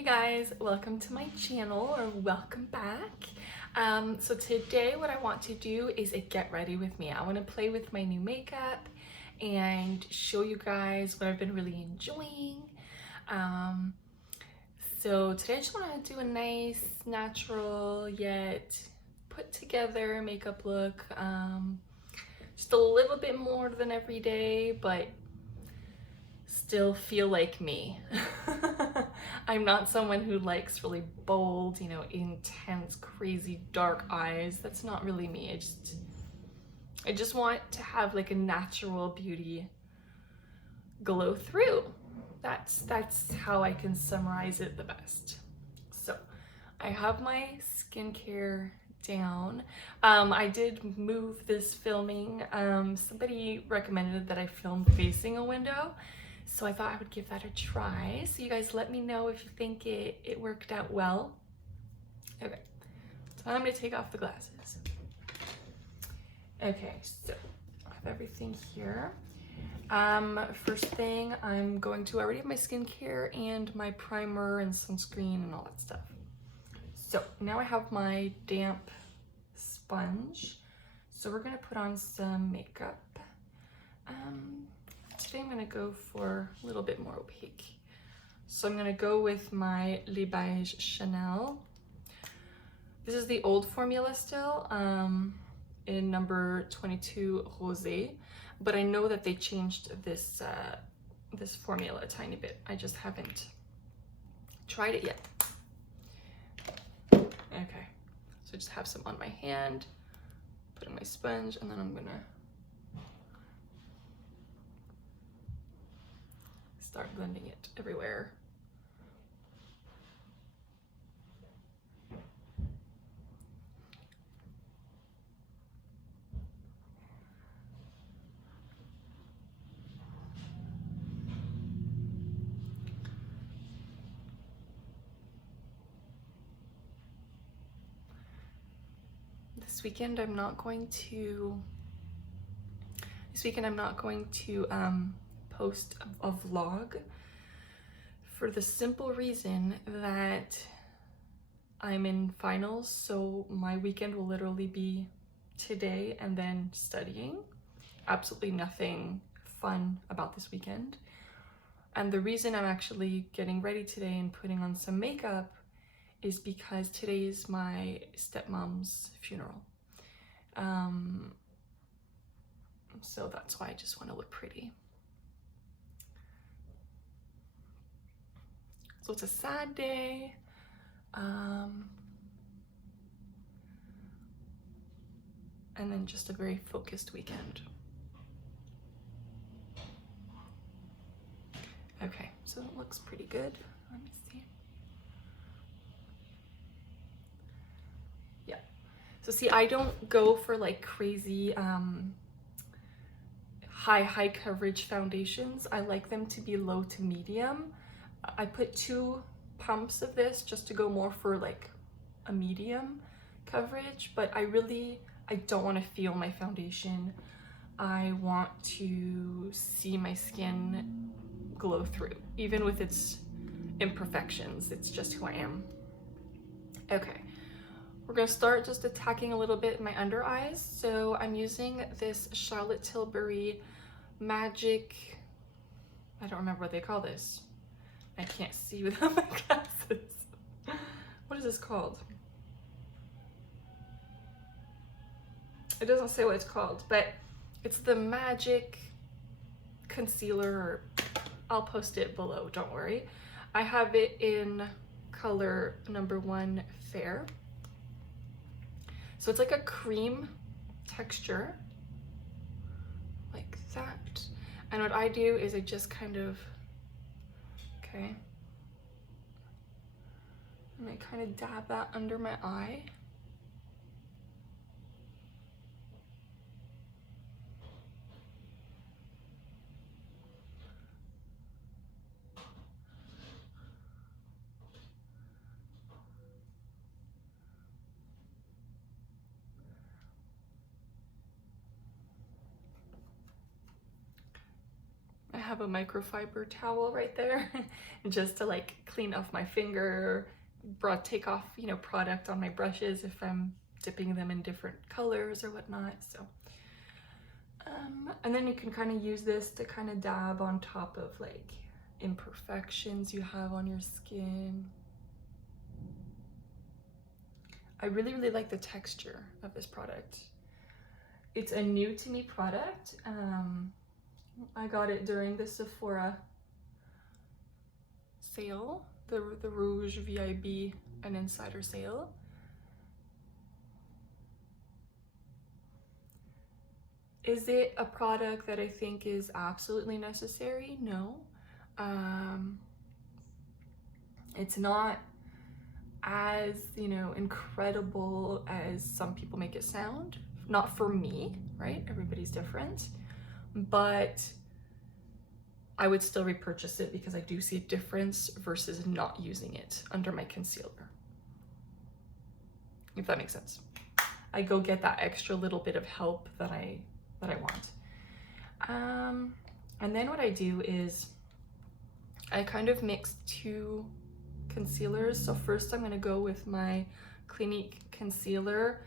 Hey guys, welcome to my channel, or welcome back. So today what I want to do is a get ready with me. I want to play with my new makeup and show you guys what I've been really enjoying. So today I just want to do a nice, natural, yet put together makeup look. Just a little bit more than every day, but still feel like me. I'm not someone who likes really bold, intense, crazy, dark eyes. That's not really me. I just want to have like a natural beauty glow through. That's how I can summarize it the best. So I have my skincare down. I did move this filming. Somebody recommended that I film facing a window, so I thought I would give that a try. So you guys let me know if you think it worked out well. Okay, so I'm gonna take off the glasses. Okay, so I have everything here. First thing, I already have my skincare and my primer and sunscreen and all that stuff. So now I have my damp sponge. So we're gonna put on some makeup. Today I'm gonna go for a little bit more opaque. So I'm gonna go with my Beiges Chanel. This is the old formula still, in number 22 Rosé, but I know that they changed this this formula a tiny bit. I just haven't tried it yet. Okay, so I just have some on my hand, put in my sponge, and then I'm gonna start blending it everywhere. This weekend I'm not going to post a vlog for the simple reason that I'm in finals, so my weekend will literally be today and then studying. Absolutely nothing fun about this weekend. And the reason I'm actually getting ready today and putting on some makeup is because today is my stepmom's funeral. So that's why I just want to look pretty. So it's a sad day. And then just a very focused weekend. Okay, so it looks pretty good. Let me see. Yeah. So see, I don't go for like crazy high coverage foundations. I like them to be low to medium. I put 2 pumps of this just to go more for like a medium coverage, but I don't want to feel my foundation. I want to see my skin glow through, even with its imperfections. It's just who I am. Okay, we're gonna start just attacking a little bit in my under eyes. So I'm using this Charlotte Tilbury Magic, I don't remember what they call this. I can't see without my glasses. What is this called? It doesn't say what it's called, but it's the Magic Concealer. I'll post it below, don't worry. I have it in color number 1 Fair. So it's like a cream texture, like that. And what I do is I just kind of, okay, and I kind of dab that under my eye. I have a microfiber towel right there just to like clean off my finger, take off, you know, product on my brushes if I'm dipping them in different colors or whatnot. So and then you can kind of use this to kind of dab on top of like imperfections you have on your skin. I really, really like the texture of this product. It's a new to me product. I got it during the Sephora sale, the Rouge VIB and Insider sale. Is it a product that I think is absolutely necessary? No. It's not as, you know, incredible as some people make it sound. Not for me, right? Everybody's different. But I would still repurchase it because I do see a difference versus not using it under my concealer. If that makes sense. I go get that extra little bit of help that I want. And then what I do is I kind of mix two concealers. So first I'm going to go with my Clinique concealer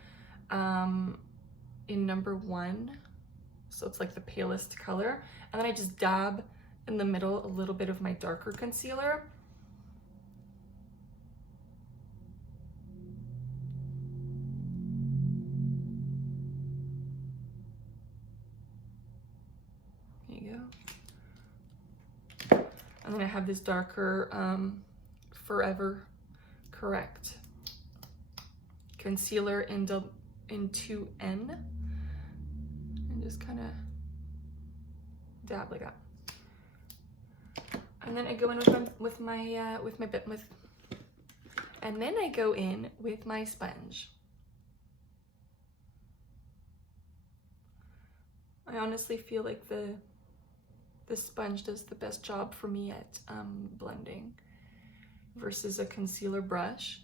in number 1. So it's like the palest color. And then I just dab in the middle a little bit of my darker concealer. There you go. And then I have this darker Forever Correct concealer in 2N, and just kind of dab like that. And then I go in with my sponge. I honestly feel like the sponge does the best job for me at blending versus a concealer brush.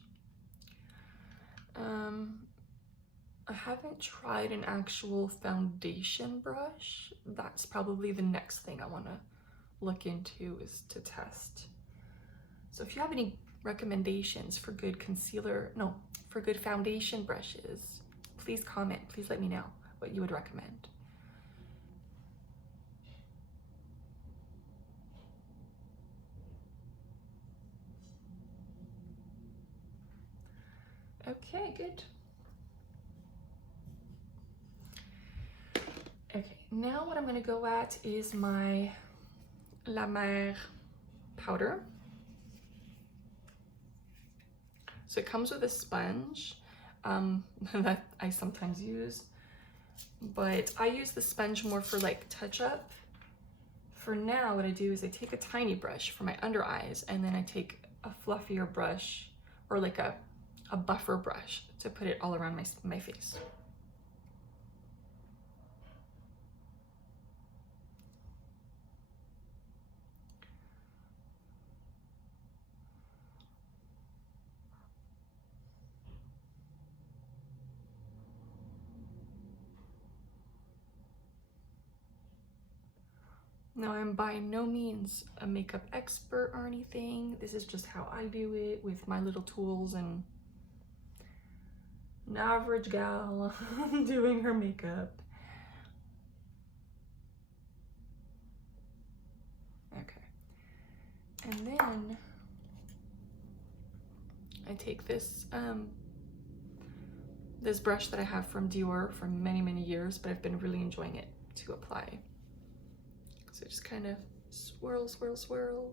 I haven't tried an actual foundation brush. That's probably the next thing I want to look into, is to test. So if you have any recommendations for good for good foundation brushes, please comment. Please let me know what you would recommend. Okay, good. Okay, now what I'm going to go at is my La Mer powder. So it comes with a sponge that I sometimes use, but I use the sponge more for like touch up. For now, what I do is I take a tiny brush for my under eyes, and then I take a fluffier brush, or like a buffer brush, to put it all around my face. Now, I'm by no means a makeup expert or anything. This is just how I do it with my little tools and an average gal doing her makeup. Okay. And then I take this this brush that I have from Dior for many, many years, but I've been really enjoying it to apply. So just kind of swirl, swirl, swirl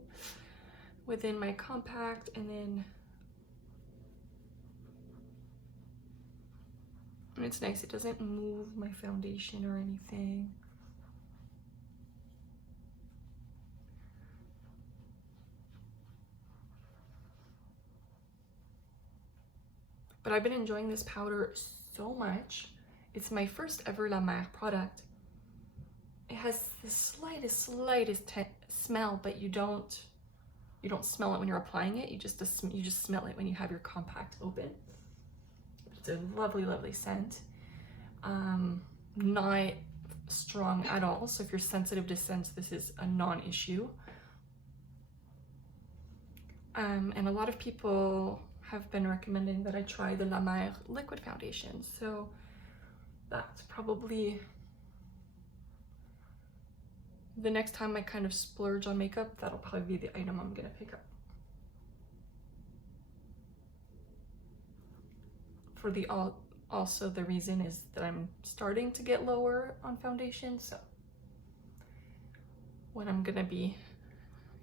within my compact, and then it's nice, it doesn't move my foundation or anything. But I've been enjoying this powder so much. It's my first ever La Mer product. It has the slightest smell, but you don't smell it when you're applying it. You just smell it when you have your compact open. It's a lovely, lovely scent. Not strong at all. So if you're sensitive to scents, this is a non-issue. And a lot of people have been recommending that I try the La Mer liquid foundation. So that's probably the next time I kind of splurge on makeup, that'll probably be the item I'm gonna pick up. For the also the reason is that I'm starting to get lower on foundation, so when I'm gonna be,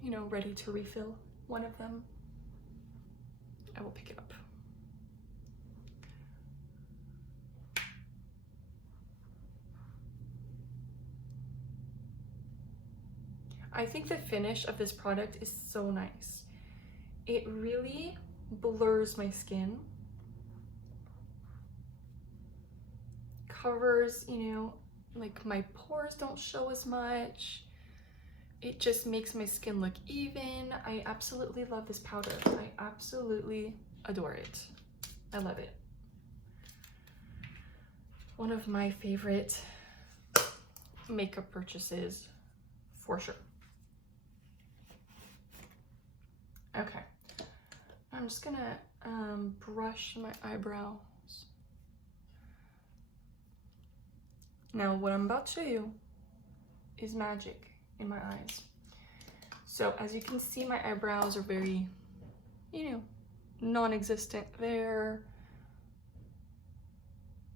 you know, ready to refill one of them, I will pick it up. I think the finish of this product is so nice. It really blurs my skin, covers, you know, like my pores don't show as much. It just makes my skin look even. I absolutely love this powder. I absolutely adore it. I love it. One of my favorite makeup purchases for sure. Okay, I'm just gonna brush my eyebrows. Now what I'm about to do is magic in my eyes. So as you can see, my eyebrows are very, you know, non-existent. They're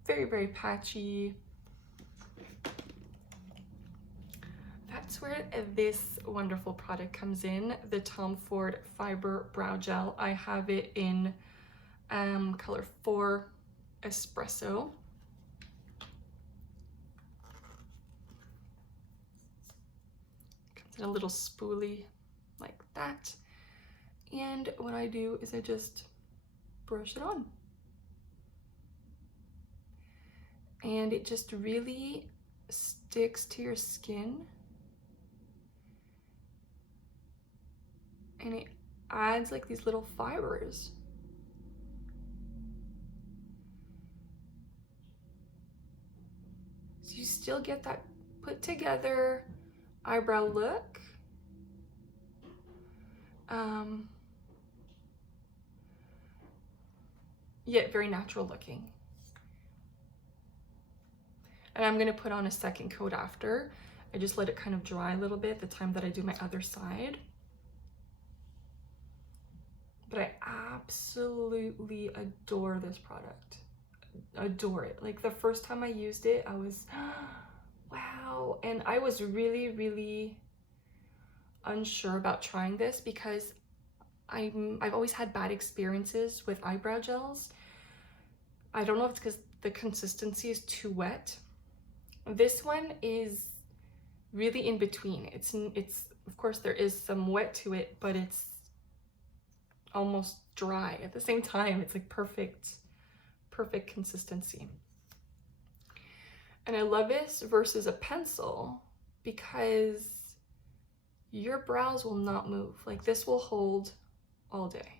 very, very patchy. That's where this wonderful product comes in, the Tom Ford Fiber Brow Gel. I have it in color 4 Espresso. Comes in a little spoolie like that. And what I do is I just brush it on. And it just really sticks to your skin. And it adds like these little fibers. So you still get that put together eyebrow look. Yet very natural looking. And I'm gonna put on a second coat after. I just let it kind of dry a little bit the time that I do my other side. But I absolutely adore this product. Adore it. Like the first time I used it, I was, wow. And I was really, really unsure about trying this because I've always had bad experiences with eyebrow gels. I don't know if it's because the consistency is too wet. This one is really in between. It's of course there is some wet to it, but it's almost dry at the same time. It's like perfect consistency. And I love this versus a pencil because your brows will not move. Like this will hold all day.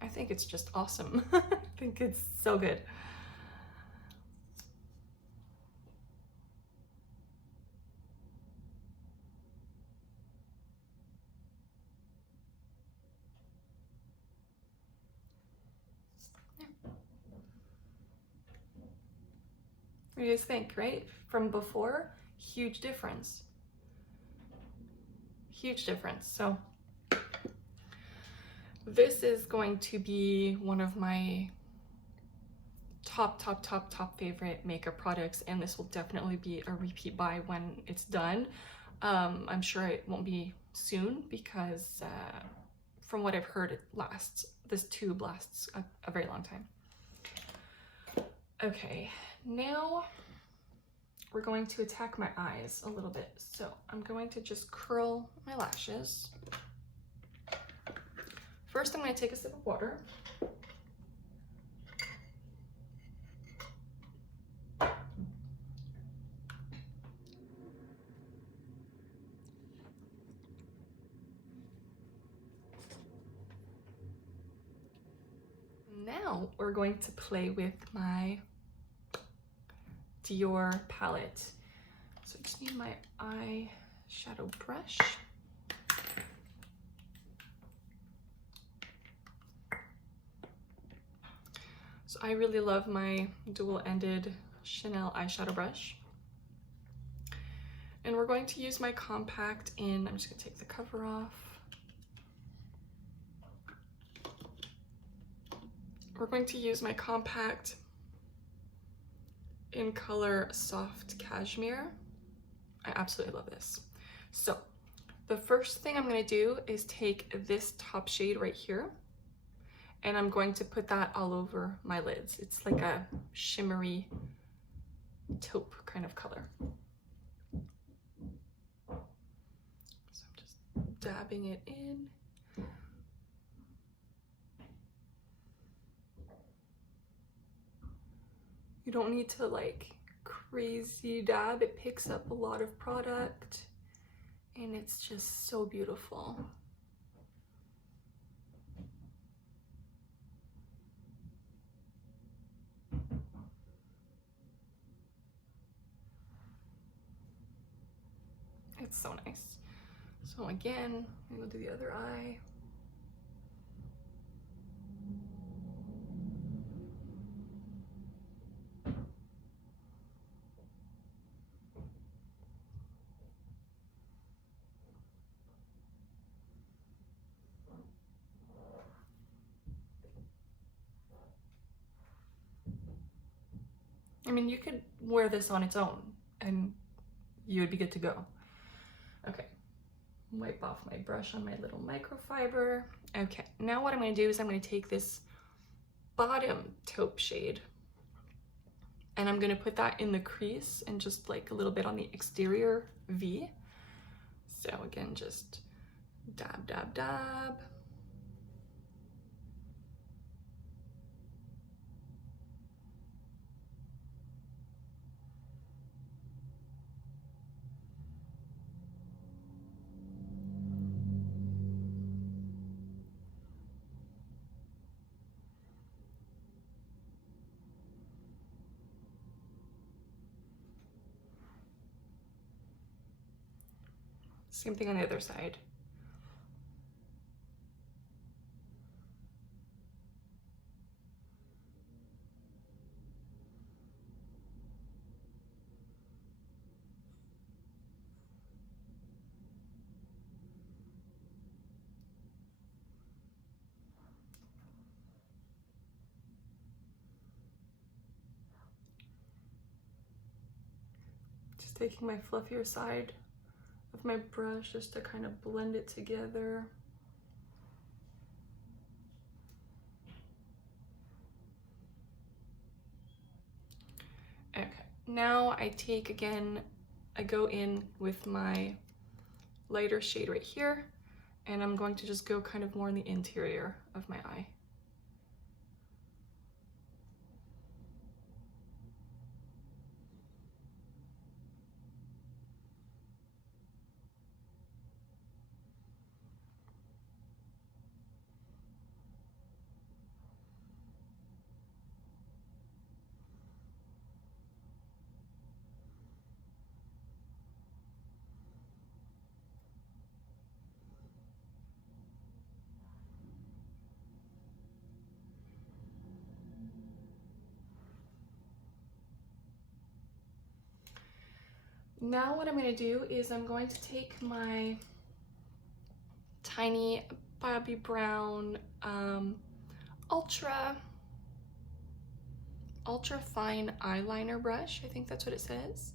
I think it's just awesome. I think it's so good. What do you guys think, right? From before, huge difference. Huge difference. So this is going to be one of my top favorite makeup products, and this will definitely be a repeat buy when it's done. I'm sure it won't be soon because from what I've heard, this tube lasts a very long time. Okay, now we're going to attack my eyes a little bit. So I'm going to just curl my lashes. First, I'm going to take a sip of water. Now we're going to play with my Dior palette. So I just need my eyeshadow brush. So I really love my dual-ended Chanel eyeshadow brush. And we're going to use my compact in, I'm just gonna take the cover off. We're going to use my compact in color Soft Cashmere. I absolutely love this. So the first thing I'm gonna do is take this top shade right here, and I'm going to put that all over my lids. It's like a shimmery taupe kind of color. So I'm just dabbing it in. You don't need to like crazy dab. It picks up a lot of product and it's just so beautiful. It's so nice. So again, I'm gonna do the other eye. I mean, you could wear this on its own and you would be good to go. Okay, wipe off my brush on my little microfiber. Okay, now what I'm gonna do is I'm gonna take this bottom taupe shade and I'm gonna put that in the crease and just like a little bit on the exterior V. So again, just dab, dab, dab. Same thing on the other side. Just taking my fluffier side of my brush just to kind of blend it together. Okay, now I take again, I go in with my lighter shade right here, and I'm going to just go kind of more in the interior of my eye. Now what I'm going to do is I'm going to take my tiny Bobbi Brown ultra fine eyeliner brush. I think that's what it says.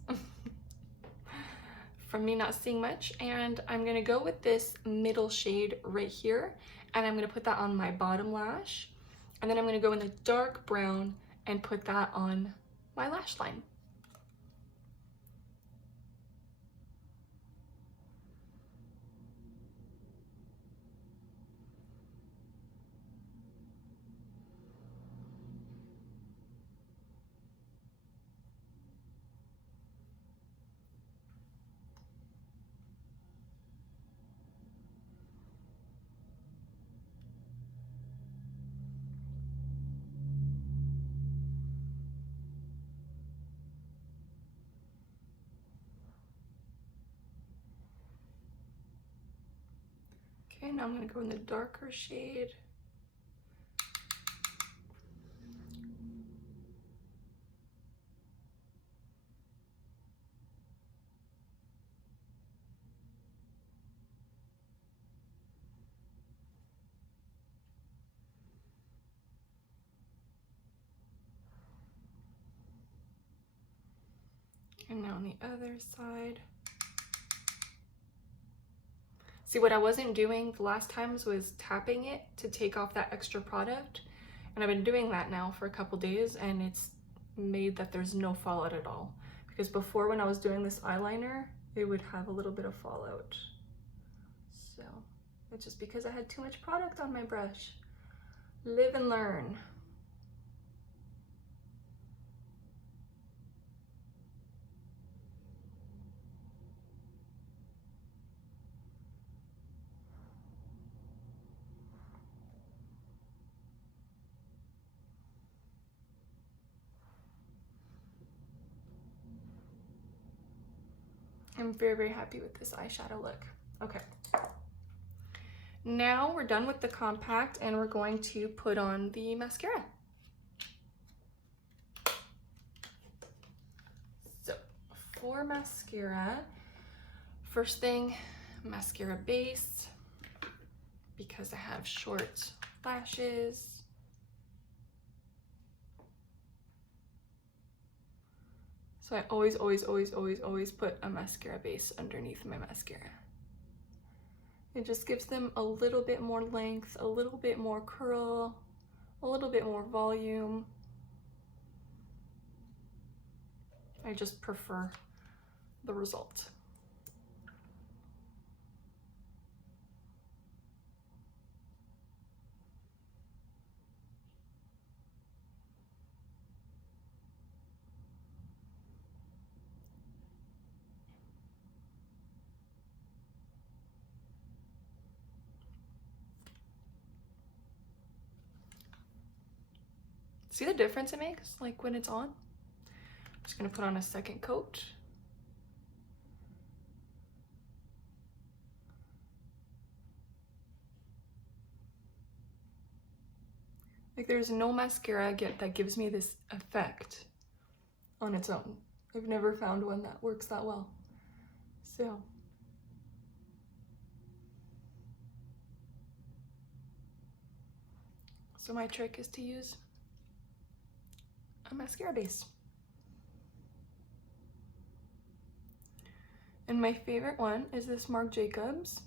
From me not seeing much, and I'm going to go with this middle shade right here, and I'm going to put that on my bottom lash, and then I'm going to go in the dark brown and put that on my lash line. Okay, now I'm gonna go in the darker shade. And now on the other side. See, what I wasn't doing the last times was tapping it to take off that extra product. And I've been doing that now for a couple days, and it's made that there's no fallout at all. Because before, when I was doing this eyeliner, it would have a little bit of fallout. So it's just because I had too much product on my brush. Live and learn. I'm very, very happy with this eyeshadow look. Okay. Now we're done with the compact and we're going to put on the mascara. So for mascara, first thing, mascara base, because I have short lashes. So I always put a mascara base underneath my mascara. It just gives them a little bit more length, a little bit more curl, a little bit more volume. I just prefer the result. See the difference it makes, like when it's on? I'm just gonna put on a second coat. Like there's no mascara that gives me this effect on its own. I've never found one that works that well. So my trick is to use a mascara base. And my favorite one is this Marc Jacobs.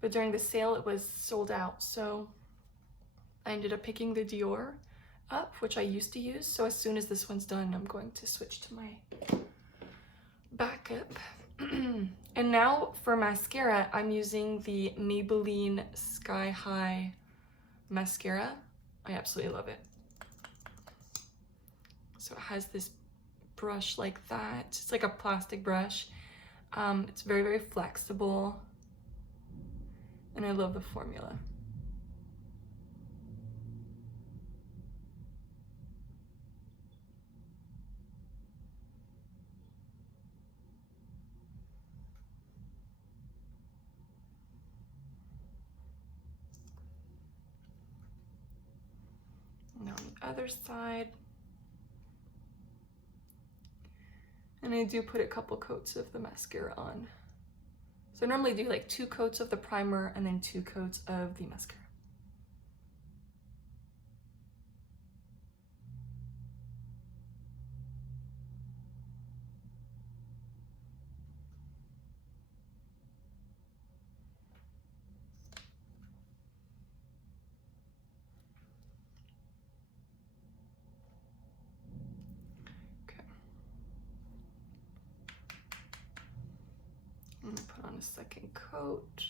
But during the sale it was sold out, so I ended up picking the Dior up, which I used to use. So as soon as this one's done, I'm going to switch to my backup. And now for mascara, I'm using the Maybelline Sky High mascara. I absolutely love it. So it has this brush like that. It's like a plastic brush. It's very, very flexible. And I love the formula. Now on the other side. And I do put a couple coats of the mascara on. So I normally do like 2 coats of the primer and then 2 coats of the mascara. I'm gonna put on a second coat.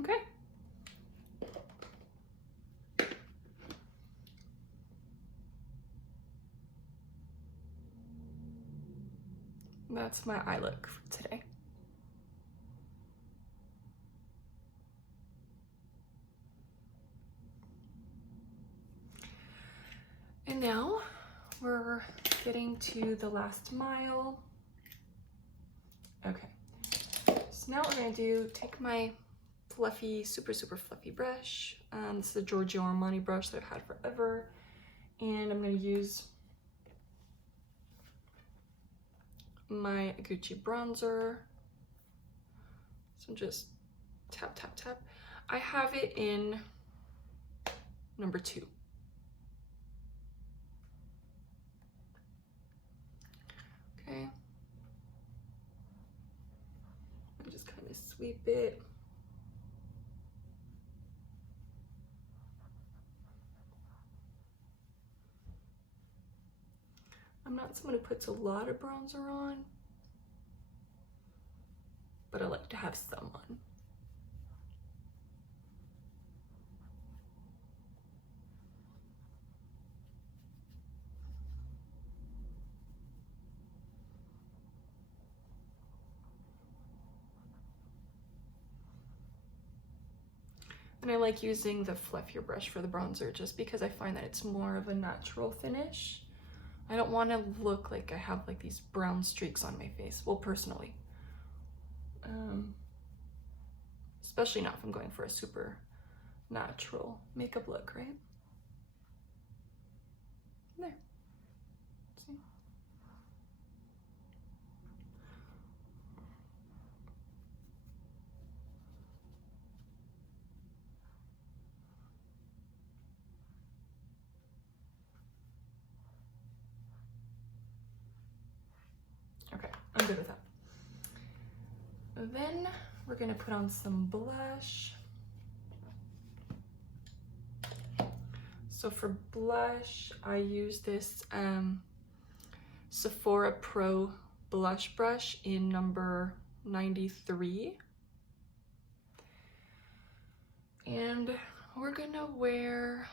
Okay. That's my eye look for today. And now we're getting to the last mile. Okay, so now what we're gonna do, take my fluffy, super fluffy brush. This is a Giorgio Armani brush that I've had forever. And I'm gonna use my Gucci bronzer. So just tap, tap, tap. I have it in number 2. Okay. I just kind of sweep it. I'm not someone who puts a lot of bronzer on, but I like to have some on. And I like using the fluffier brush for the bronzer just because I find that it's more of a natural finish. I don't want to look like I have like these brown streaks on my face, well, personally. Especially not if I'm going for a super natural makeup look, right? There. See? Okay, I'm good with that. Then we're gonna put on some blush. So for blush, I use this Sephora Pro blush brush in number 93. And we're gonna wear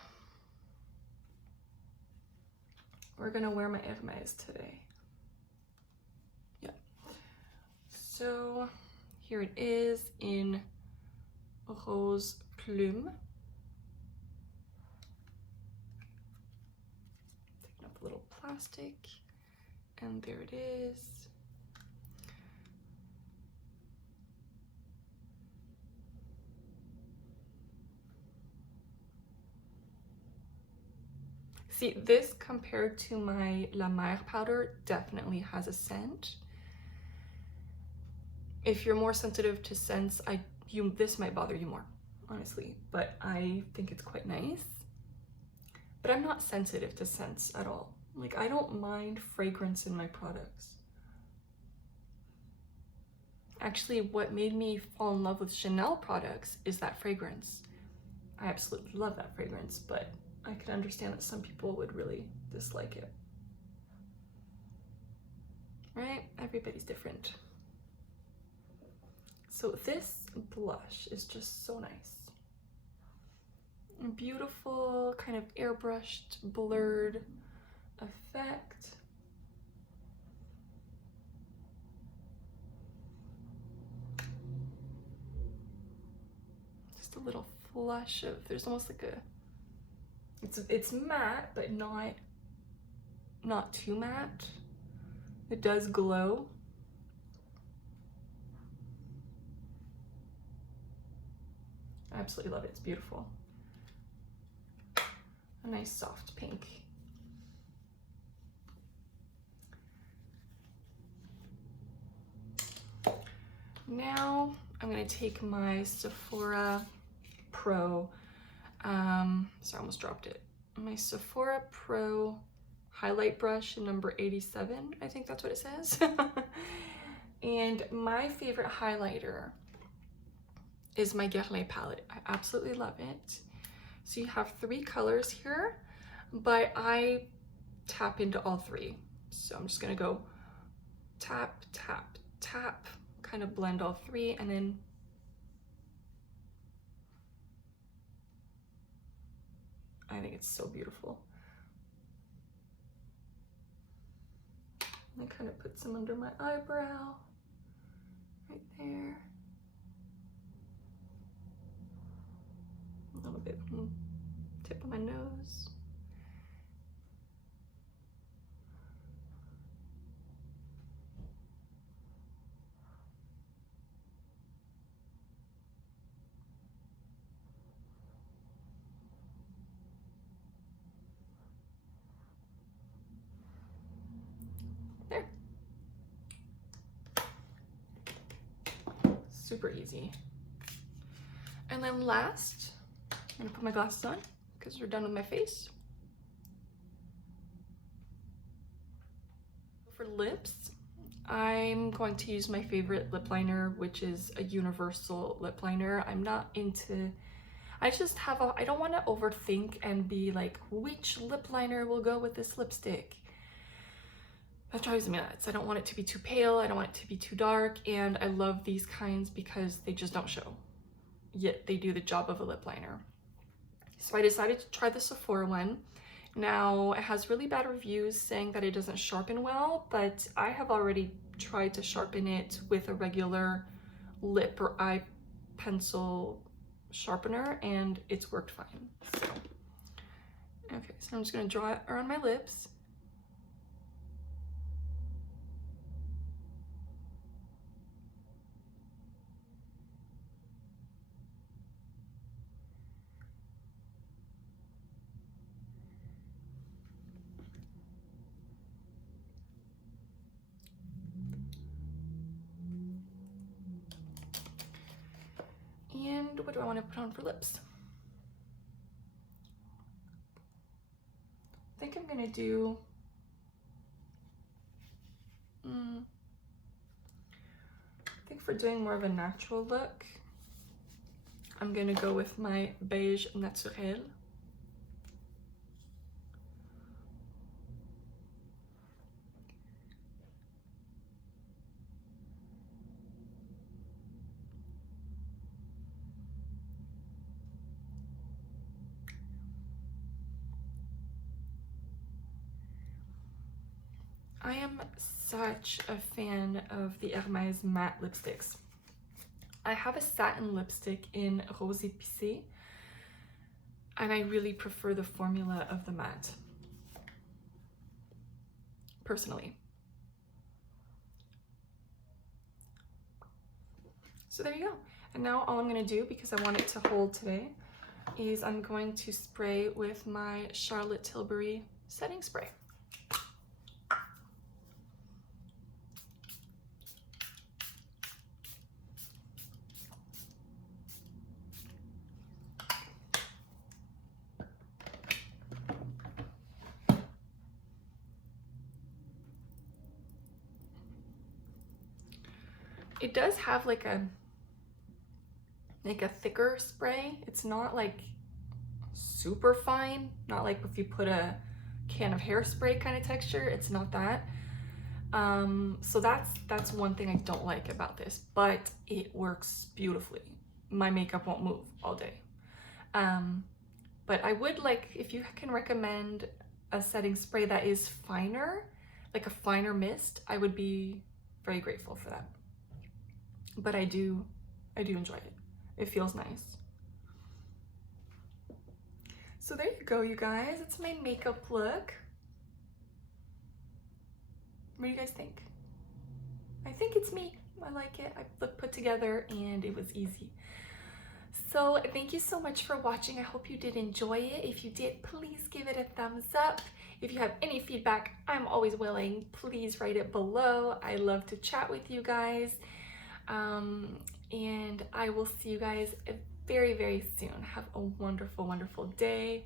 my Hermes today. Yeah. So here it is in Rose Plume. Taking up a little plastic, and there it is. See, this compared to my La Mer powder definitely has a scent. If you're more sensitive to scents, this might bother you more, honestly, but I think it's quite nice. But I'm not sensitive to scents at all. Like, I don't mind fragrance in my products. Actually, what made me fall in love with Chanel products is that fragrance. I absolutely love that fragrance, but I can understand that some people would really dislike it. Right? Everybody's different. So this blush is just so nice. A beautiful, kind of airbrushed, blurred effect. Just a little flush of, there's almost like a, it's matte, but not too matte. It does glow. I absolutely love it. It's beautiful. A nice soft pink. Now I'm gonna take my Sephora Pro, sorry, I almost dropped it. My Sephora Pro highlight brush in number 87, I think that's what it says. And my favorite highlighter is my Guerlain palette. I absolutely love it. So you have 3 colors here, but I tap into all 3. So I'm just gonna go tap, tap, tap, kind of blend all 3, and then I think it's so beautiful. I kind of put some under my eyebrow, right there. A little bit on the tip of my nose. There. Super easy. And then last, I'm gonna put my glasses on because we're done with my face. For lips, I'm going to use my favorite lip liner, which is a universal lip liner. I'm not into, I don't want to overthink and be like, which lip liner will go with this lipstick? That drives me nuts. I don't want it to be too pale, I don't want it to be too dark, and I love these kinds because they just don't show, yet they do the job of a lip liner. So I decided to try the Sephora one. Now, it has really bad reviews saying that it doesn't sharpen well, but I have already tried to sharpen it with a regular lip or eye pencil sharpener, and it's worked fine. So, okay, so I'm just gonna draw it around my lips. And what do I want to put on for lips? I think I'm gonna do, I think for doing more of a natural look, I'm gonna go with my Beige Naturel. I am such a fan of the Hermès matte lipsticks. I have a satin lipstick in Rose Épicé, and I really prefer the formula of the matte, personally. So there you go. And now all I'm gonna do, because I want it to hold today, is I'm going to spray with my Charlotte Tilbury setting spray. It does have like a thicker spray. It's not like super fine, not like if you put a can of hairspray kind of texture. It's not that. So that's one thing I don't like about this, but it works beautifully. My makeup won't move all day. But I would like, if you can recommend a setting spray that is finer, like a finer mist, I would be very grateful for that. But I do enjoy it. It feels nice. So there you go, you guys. It's my makeup look. What do you guys think? I think it's me. I like it. I look put together and it was easy. So thank you so much for watching. I hope you did enjoy it. If you did, please give it a thumbs up. If you have any feedback, I'm always willing. Please write it below. I love to chat with you guys. And I will see you guys very, very soon. Have a wonderful, wonderful day.